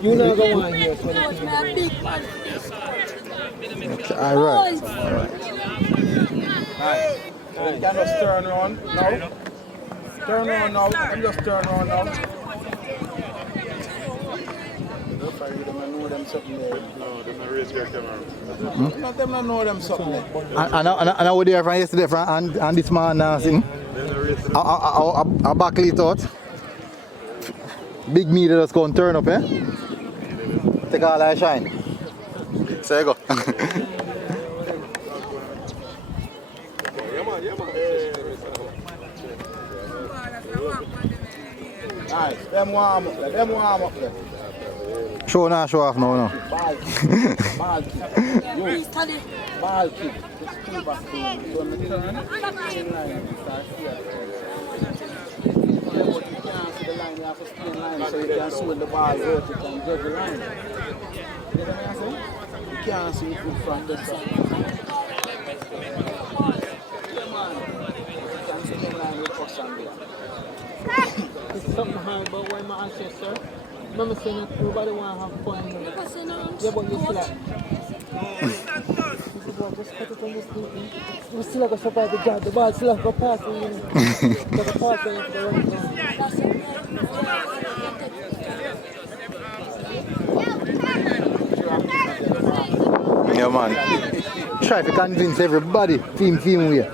You know go on here. Okay, alright. Alright. So you can just turn around now. Turn around now. And just turn around now. If I read them, I know them something there. No, they don't raise their camera. Not them, I know them something there. And I was there from yesterday and this man sing. I backly it out. Big meter just go and turn up, eh? Take all that shine. So you go. Nice. Them warm up there. Them warm up there. Show now, show off now. Ball kick. Ball kick. You. Ball kick. Just pull back to you. So me turn. In line and start here. Yeah, but you can't see the line. You have to stay in line so you can see when the ball goes. You can judge the line. You know what I'm saying? You can't see it from the side. Yeah, man. You can stay in line with us and there. It's something hard about why my ancestor. Remember saying that nobody want to have fun. Yeah, but you still like. Just put it on this thing. You still have to survive the job. The ball still have to pass. The pass and the run. Yeah, man. Try to convince everybody. Team way.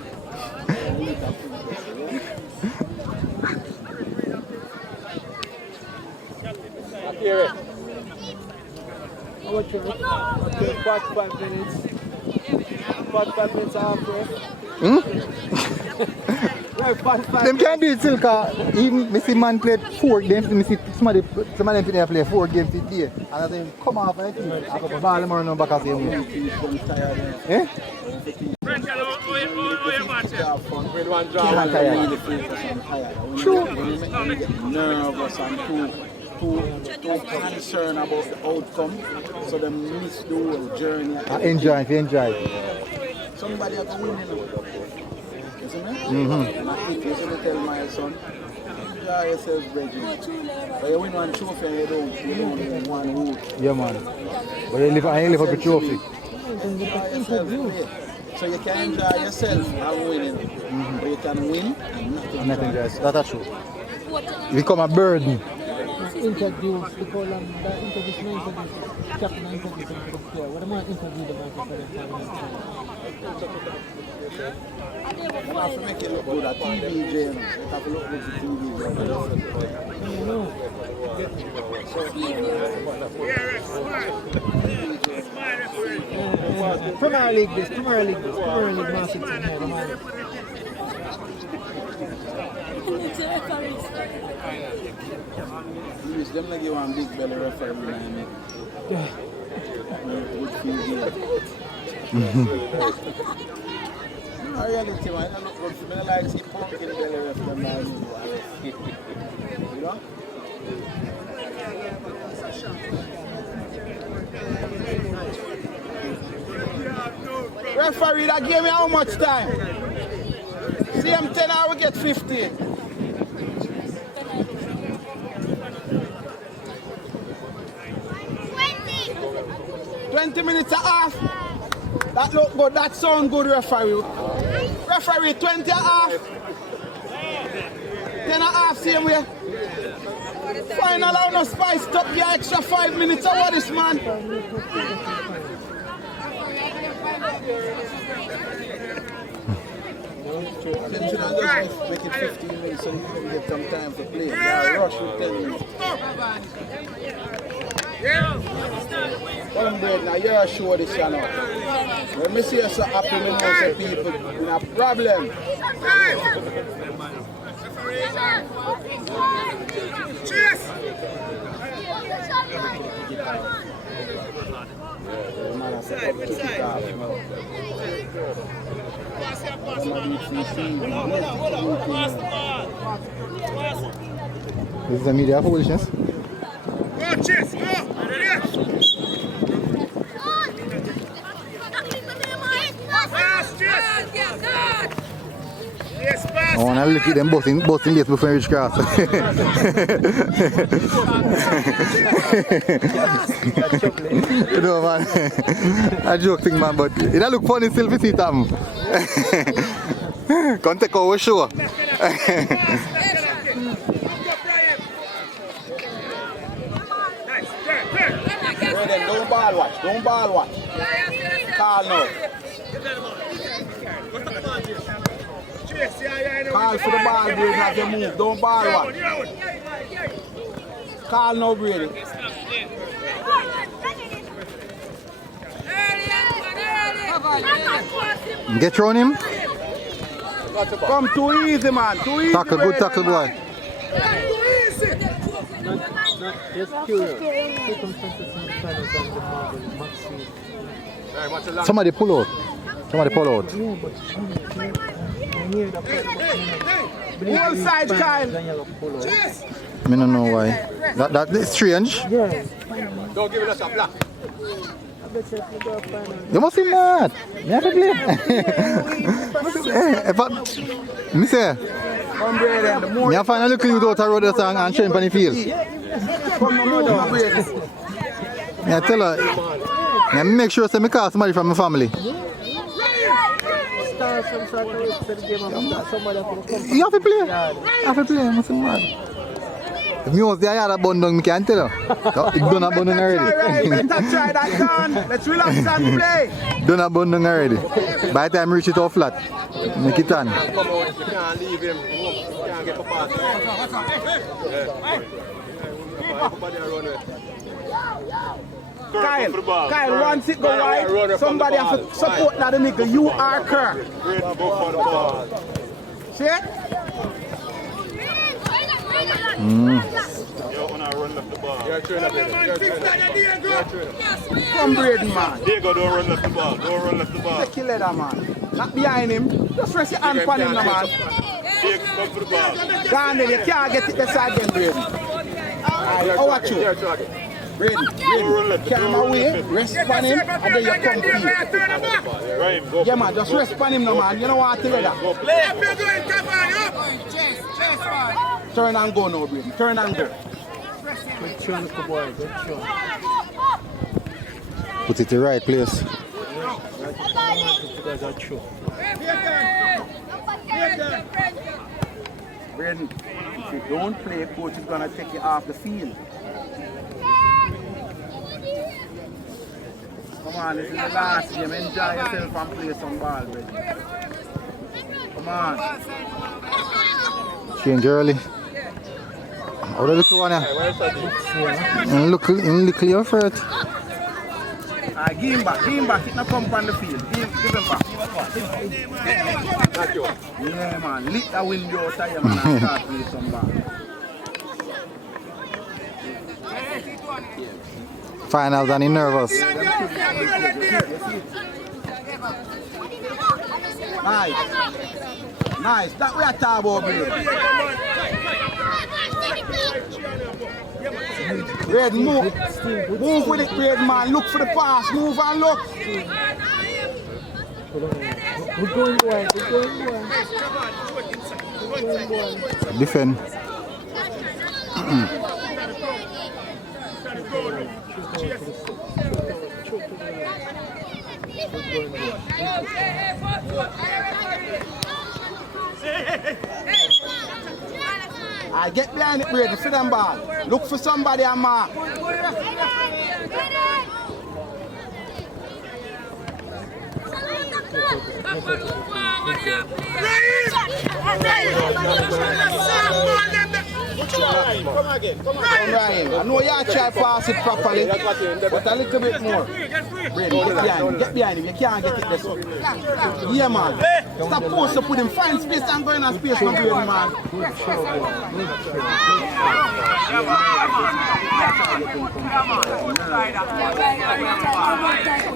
Okay, 45 minutes. 45 minutes halfway. Right, 45. Them can't do it still, cause even me see man played 4 games, me see somebody play 4 games a day. And I think come off and I go for ball tomorrow back as him. Eh? True. Nervous and too concerned about the outcome, so they miss the whole journey. Enjoy. Somebody has to win, you know. You see me? And I think you should tell my son, enjoy yourself, Reggie. But you win one trophy and you don't win one root. Yeah, man. But you live up the trophy. Enjoy yourself, play. So you can enjoy yourself and winning. But you can win and nothing. That's true. You become a burden. Introduce the column, the introduce chapter 9 introduce and compare. What am I interview the man for You have to make it look good at TV, James. You have to look good at TV. Premier League massive team here, Louis, them like you want big belly referee and good feel here. No reality, man. I look good for me. I like see pumpkin belly referee man. You know? Referee, that gave me how much time? See, I'm 10 hours, we get 15. 20 minutes and a half. That look good, that sound good, referee. Referee, 20 and a half. 10 and a half, same way. Final out, no spice, up your extra 5 minutes. How about this, man? Them should have just make it 15 minutes so you can get some time to play. Yeah, rush with 10 minutes. One bread, now you're sure this channel. When me see you so happy, me know some people in a problem. Cheers! This is a media foolishness. Go, Chase, go! Pass, Chase! Yes, pass! I want to look at them busting this before we reach cross. You know, man. I joke thing, man, but it don't look funny still if you see them. Come take our show. Don't ball watch. Don't ball watch. Call now. Call for the ball, Brady, as you move. Don't ball watch. Call now, Brady. Get thrown him. Come too easy, man. Too easy. Tackle, good tackle, boy. Just curious. Circumstances in the finals and the marble, Maxi. Somebody pull out. Somebody pull out. Yeah, but One side, Kyle. I don't know why. That is strange. Yeah. Don't give us a black. You must be mad. You have to play. Me say, Come, Brady. The more me find a little youth out the road and train on the field. come on, Brady. I tell her, I make sure I call somebody from my family. You have to play. You have to play. You must be mad. If me was there, I had a bun down, I can't tell her. It's done a bun down already. Better try that, John. Let's relax and play. Done a bun down already. By the time I reach it off flat, make it on. Come on, you can't leave him. You can't get a pass. Kyle, once it go wide, somebody has to support that nigga. You are Kirk. Go for the ball. See it? You're gonna run left the ball. You're training up there. Come, Brady, man. Diego, don't run left the ball. Don't run left the ball. Take your leather, man. Not behind him. Just rest your hand on him, man. Diego, come for the ball. Down there, you can't get it beside them, Brady. Alright, how about you? Brady, calm away, rest on him, and then you come to you. Yeah, man, just rest on him, no, man. You know what to leather. Turn and go now, Brady. Turn and go. Good chance, boy. Good chance. Put it in the right place. Brady, if you don't play, coach is going to take you off the field. Come on, this is the last game. Enjoy yourself and play some ball, Brady. Come on. Change early. How the little one here? Look your first. Give him back. It not come on the field. Give him back. Yeah, man. Lick the window outside, man, and start play some ball. Finals and he nervous. Nice. That we are talking about, baby. Red, move. Move with it, Red, man. Look for the pass. Move and look. We're going wide. We're going wide. Defend. I get behind it, Brady. Fit them ball. Look for somebody and mark. Come again. Come Ryan. I know you try to pass it properly, but a little bit more. Brady, get behind him. You can't get it this way. Yeah, man. Stop supposed to put him. Find space and go in a space for Brady, man.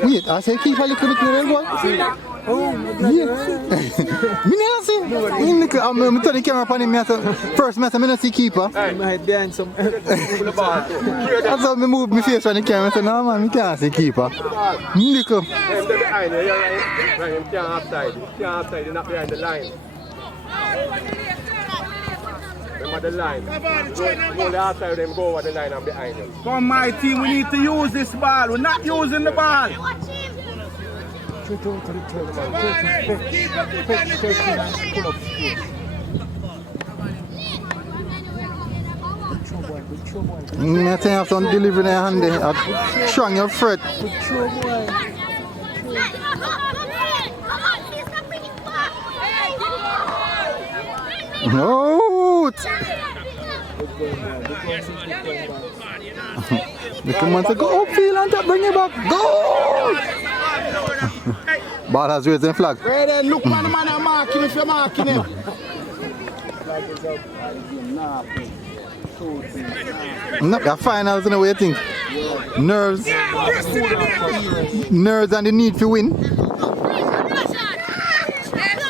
Wait, I say keep a little bit more, boy. Oh, yeah. Me not see. I'm turning the camera upon him. First, I don't see keeper. My head behind some. That's how I move my face on the camera. I say, no, man, I can't see keeper. Little. Behind you, you're right. Him can't offside. He can't offside. He's not behind the line. Remember the line. Only outside them go over the line and behind them. Come my team, we need to use this ball. We're not using the ball. I think I have some delivery in your hand there. Strong your fret. No! The command to go upfield and to bring it back. Go! Ballaz raising flag. Right then, look man, the man are marking if you're marking him. No, the finals in the way you think. Nerves. Nerves and the need to win.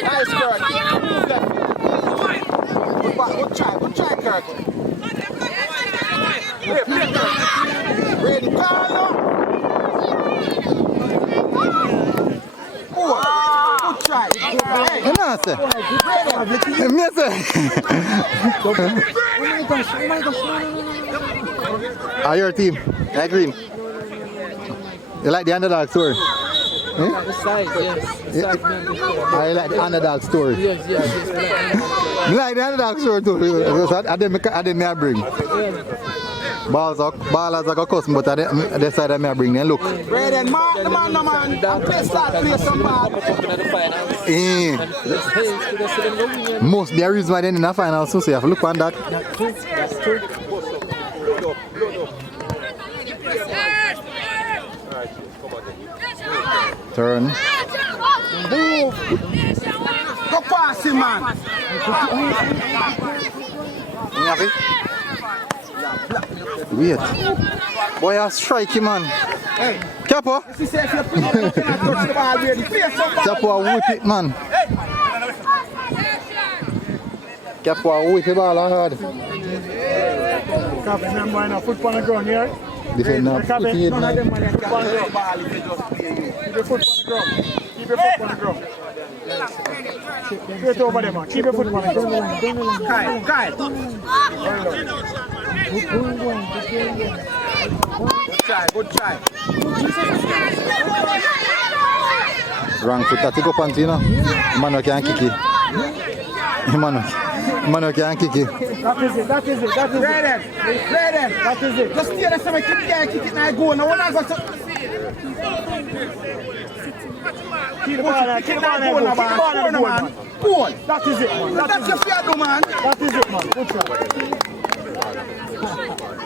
Nice Kirk. Good try, Kirk. Ready, Carlo. Good try. Hey. You know what I say? Your team. I agree. You like the underdog story? The side, yes. The side, I like the underdog story. yes. You like the underdog story too? I didn't bring. Ballaz are custom, but I decided I bring them. Look. Right then, mark the man, no man. And play some ball. Most there is why they in the final, so you have to look on that. That's true. Turn. Move. Go past him, man. You have it? Wait. Boy, I strike him, man. Hey. Capo. She said if you pick up, you cannot touch the ball really. Play some ball. Capo, whip it, man. Capo, whip the ball hard. Cap, remember in a foot on the ground here? Defend now. None of them man can touch the ball if they just play you. Keep your foot on the ground. Keep your foot on the ground. Straight over there, man. Keep your foot on the ground. Kyle. Good try. Wrong foot, that's go panty, you know. Man, can't kick it. Man, can't kick it. That is it. That is it. That is it. Just stay there so I can't kick it now. Go. No one has got to. Keep the ball there. Keep the ball there. Keep the ball there, man. Go on. That is it, man. That's your fear, man. That is it, man. Good try.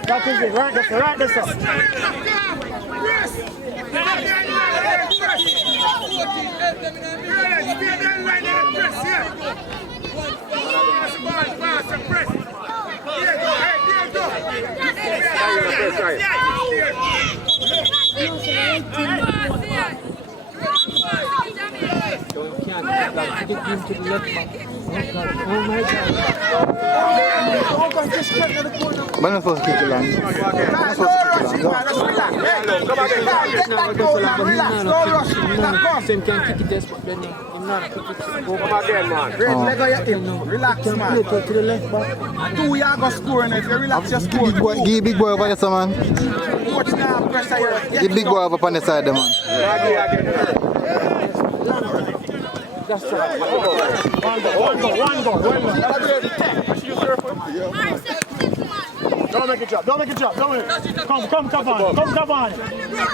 That is it. Right there, sir. Right there, sir. To the left back. Oh my God. But I'm supposed to kick it long. Same can kick it this, but then him not kick it. Go Come again, man. Relax, man. to the left back. 2 you are going to score, and if you relax, you score. Give big boy over there, man. Watch now, pressure here. Give big boy over on the side, man. That's right. One goal. Don't make it drop. Come on.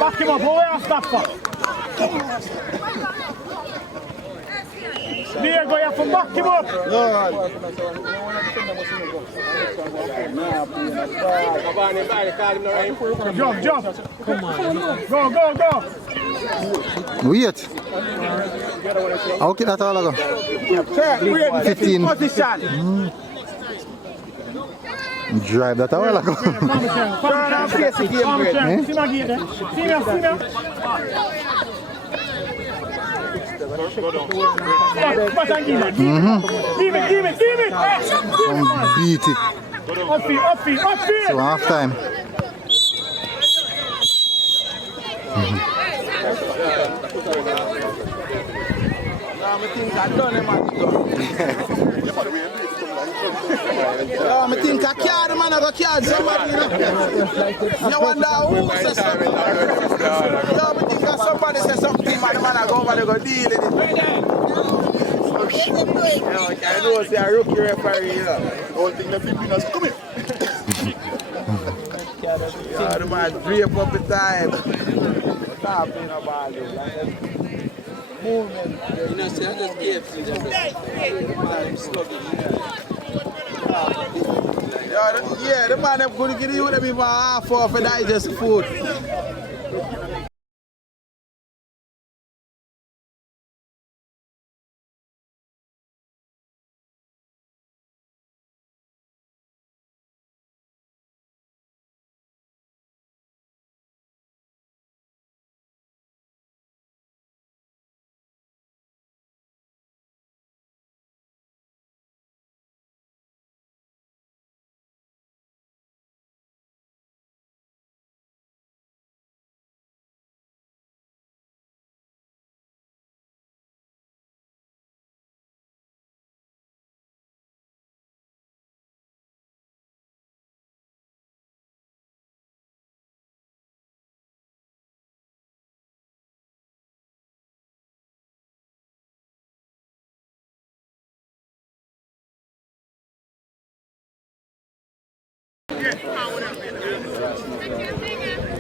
Back him up. Where are stop for? There go, you have to back him up. Jump. Come on. Go. Wait. I'll keep that all ago. 15. Position. Drive that all ago. Turn and face the game, Brad. See me. Give it. Beat it. Upfield. So half time. I think I done him at I think I carry man, I go carry somebody, you know. You wonder who says something. I think somebody says something, man, I go over there, go deal with it. I know it's a rookie referee here. Whole thing the Filipinos come here. Yeah, the man drape up the time. Stop playing a ball, movement. You know, see, I just gave to them. Yeah, the man is going to give you them half off and digest food.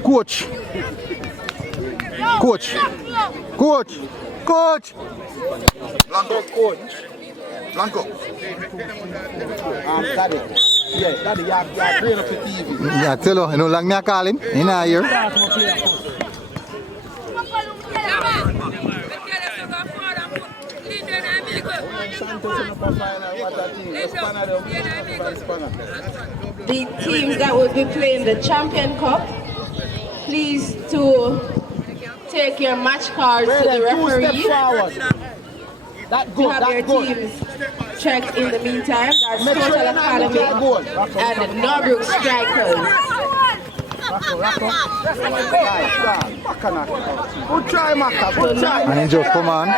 Coach. Coach. Coach. Coach. Blanco. Coach. Blanco. Daddy. Yeah, Daddy, you're bringing up the TV. Yeah, tell you know, long me I call him. In a year. The teams that will be playing the Champion Cup, please to take your match cards to the referee. To have your teams checked in the meantime. That's Total Academy and Norbrook Strikers. Good try, Maka. Good try. And just come on.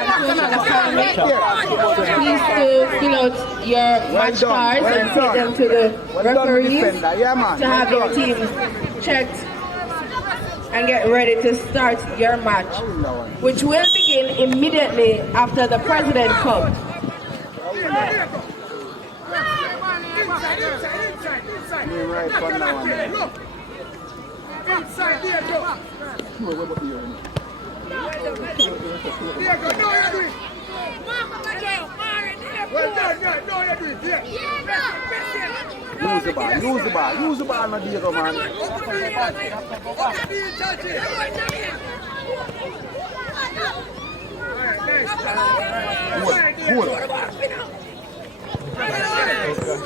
Please to fill out your match cards and take them to the referees to have your teams checked and get ready to start your match, which will begin immediately after the President Cup. Inside there, go. Use the ball, use the ball, use the ball, my Diego, man.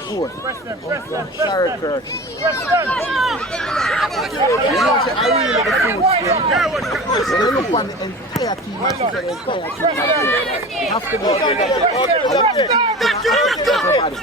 Good. Sorry, Kirk. I really love the food. When you look on the entire team, I think the entire team have to go. Everybody.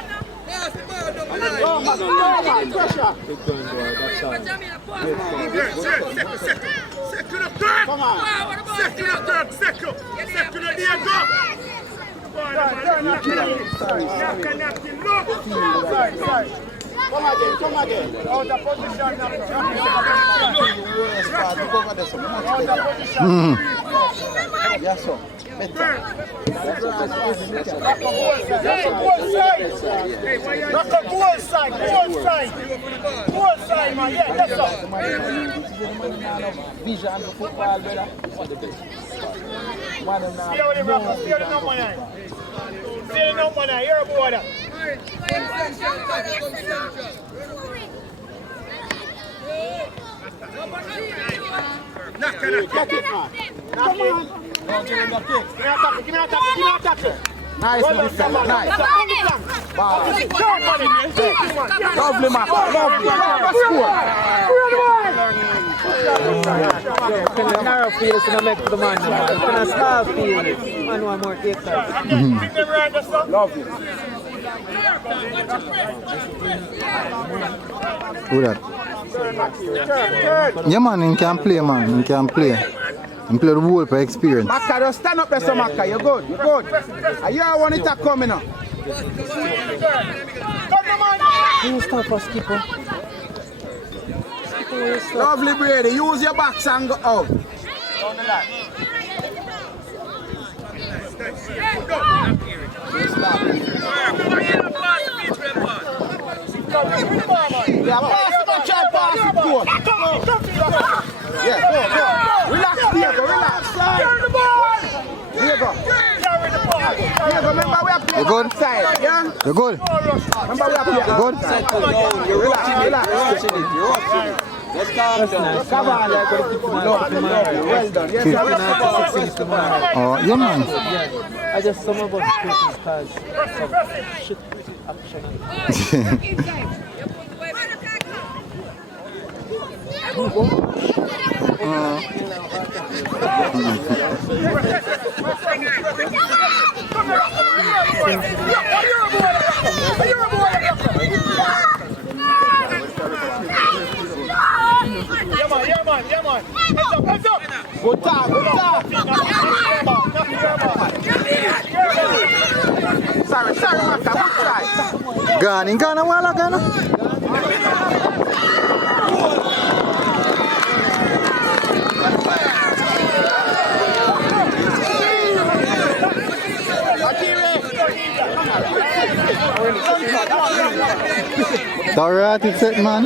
Come again. Out of position. Yes, sir. Goal side, man. Yeah, that's all. Vision of football, brother. See the number 9. See the number 9. You're a boy. Knock it, man. Come on. Give me an attack. Nice, nice. Lovely, man. Lovely. Can narrow field is going to make the man. Can a small field? Man, one more take that. Lovely. Who that? Yeah, man, he can play, man. He can play. And play the role for experience. Maka, just stand up there, so Maka. You're good. You're good. And you want it to come in now. You stop for skipper. Lovely Brady. Use your backs and go out. Yeah, pass it, try pass it, go. Yeah, go. Relax, Diego, relax. Diego, remember we are playing outside, yeah? You're good? Remember we are playing outside. You're good? Relax. Let's calm down. Come on, let's go. Well done. Yes, Oh, yeah, man. I just some about because shit action. Yeah, man. Heads up. Good talk. Sorry, Maka, good try. Gani, Ghana, wala Ghana. Alright, it's set, man.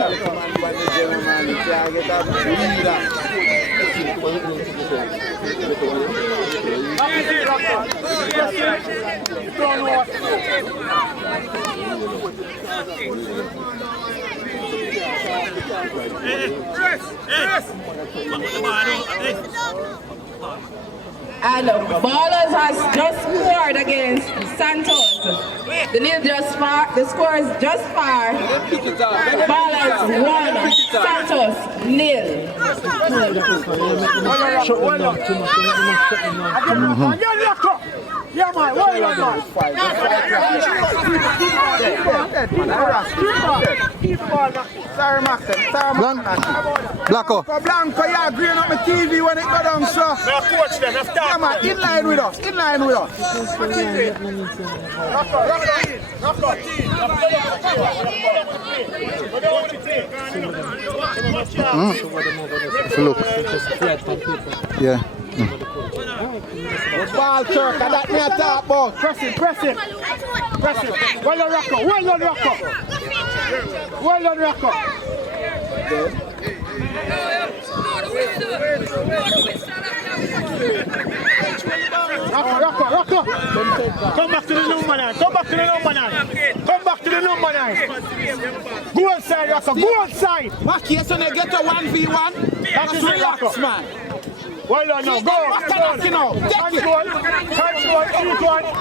And Ballaz has just scored against Santos. The score is just far. Ballaz 1, Santos 0. Yeah, man. Well done, man. Sorry, Max. Blanco. Blanco, yeah, green up my TV when it go down, so. Coach them, Yeah, man, in line with us. Look. Yeah. Ball Turk, and that me a talk about. Press it. Well done, Rocco. Rocco. Come back to the number 9. Come back to the number 9. Go outside, Rocco. Go outside. Maki, so they get a 1v1. That's it, relax, Rocco. man. Well done now. Go. Take it.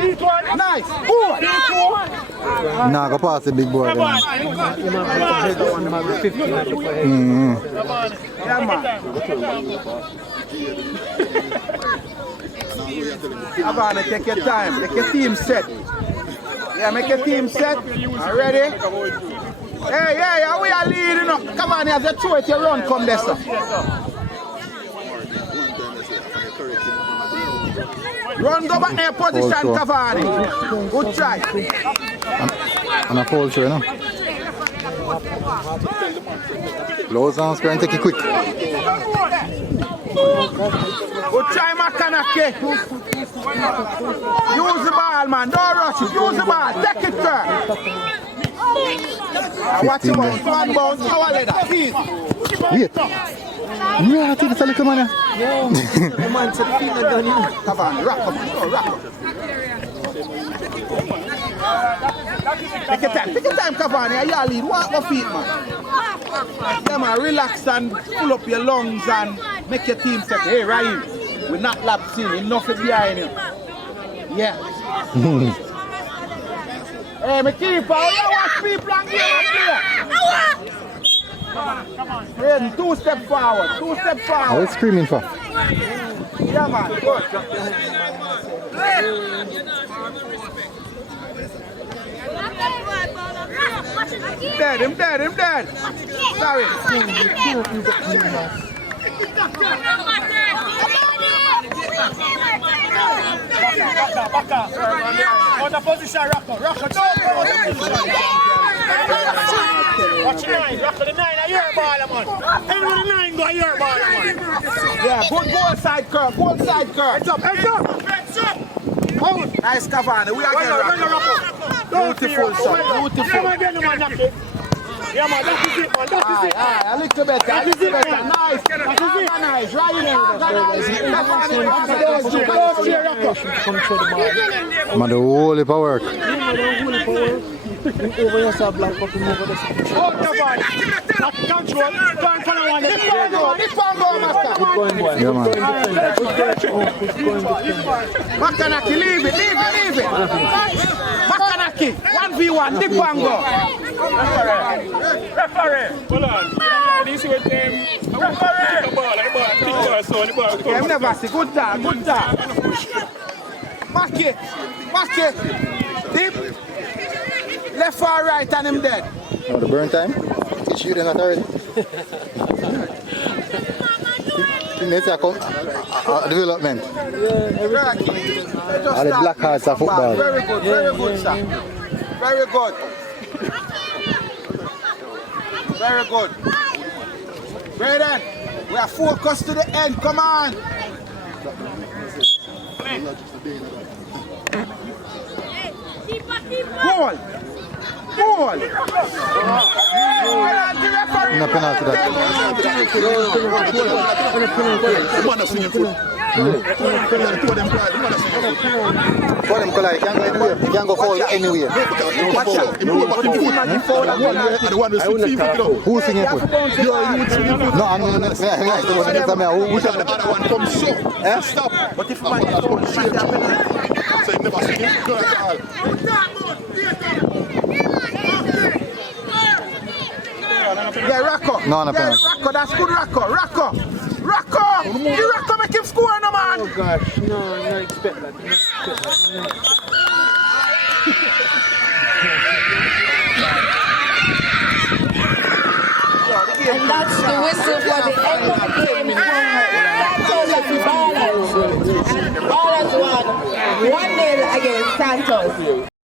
Eat one. Nice. Good. Nah, go pass the big boy. Come on. Yeah, man. Havana, take your time. Make your team set. Yeah, make your team set. Are ready? Hey, we are leading up. Come on, as you throw it, you run, come there, sir. Run, go back there, position, Cavani. Good try. And a fall through, you know. Close on square and take it quick. Good try, Makanake. Use the ball, man. Don't rush it. Use the ball. Take it, sir. Watch him out. One bounce. Our leader. Please. Wait. Yeah, I think it's a little man. Come on, rock him. Take your time, Cavani. You lead. Walk your feet, man. Yeah, man. Relax and pull up your lungs and make your team set. Hey, Ryan, we're not lapsing. Enough is behind you. Yeah. Hey, my keeper, you watch people and get up here. Come on. Ready, 2 steps forward. What are you screaming for? Yeah, man. Good. I'm dead. Sorry. Back up. Out of position, Rocco. Rocco, don't go out of position. Watch the 9. Rocco, the 9 a your ball, man. Anyway, the 9 go a your ball, man. Yeah, good goal side curve. Goal side curve. Heads up. Out. Nice Cavani. We are getting Rocco. Beautiful, son. Beautiful. Yeah, man, yeah, man, that is it, man. That is it. A little better. That is it, man. Nice. That is it. Nice. Right there. Don't cheer, Rocco. Man, the whole heap of work. Over here, sir, black up and over the side. Oh, Cavani. Control. Go and follow one. This one go, master. Going, boy. Yeah, man. Makanaki, leave it. Makanaki, 1v1, dip one go. Referee. Hold on. This is with them. Referee. The ball. Yeah, never see. Good tap. Mark it. Dip. Left or right and him dead. Oh, the burn time? He's shooting at already. Let's come development. All the black hearts of football. Very good, sir. Very good. Brayden, we are focused to the end. Come on. Goal. No penalty that. For them collide, can't go anywhere. You can't go foul anywhere. Who's singing for? No, I'm not. Who's stop. But if man yeah, Rocco. No, no, yes, Rocco, that's good, Rocco. You Rocco make him score, no man. Oh gosh, no, I expect that. And that's the whistle for the end of the game. Santos and Ballaz. And Ballaz won 1-0 against Santos.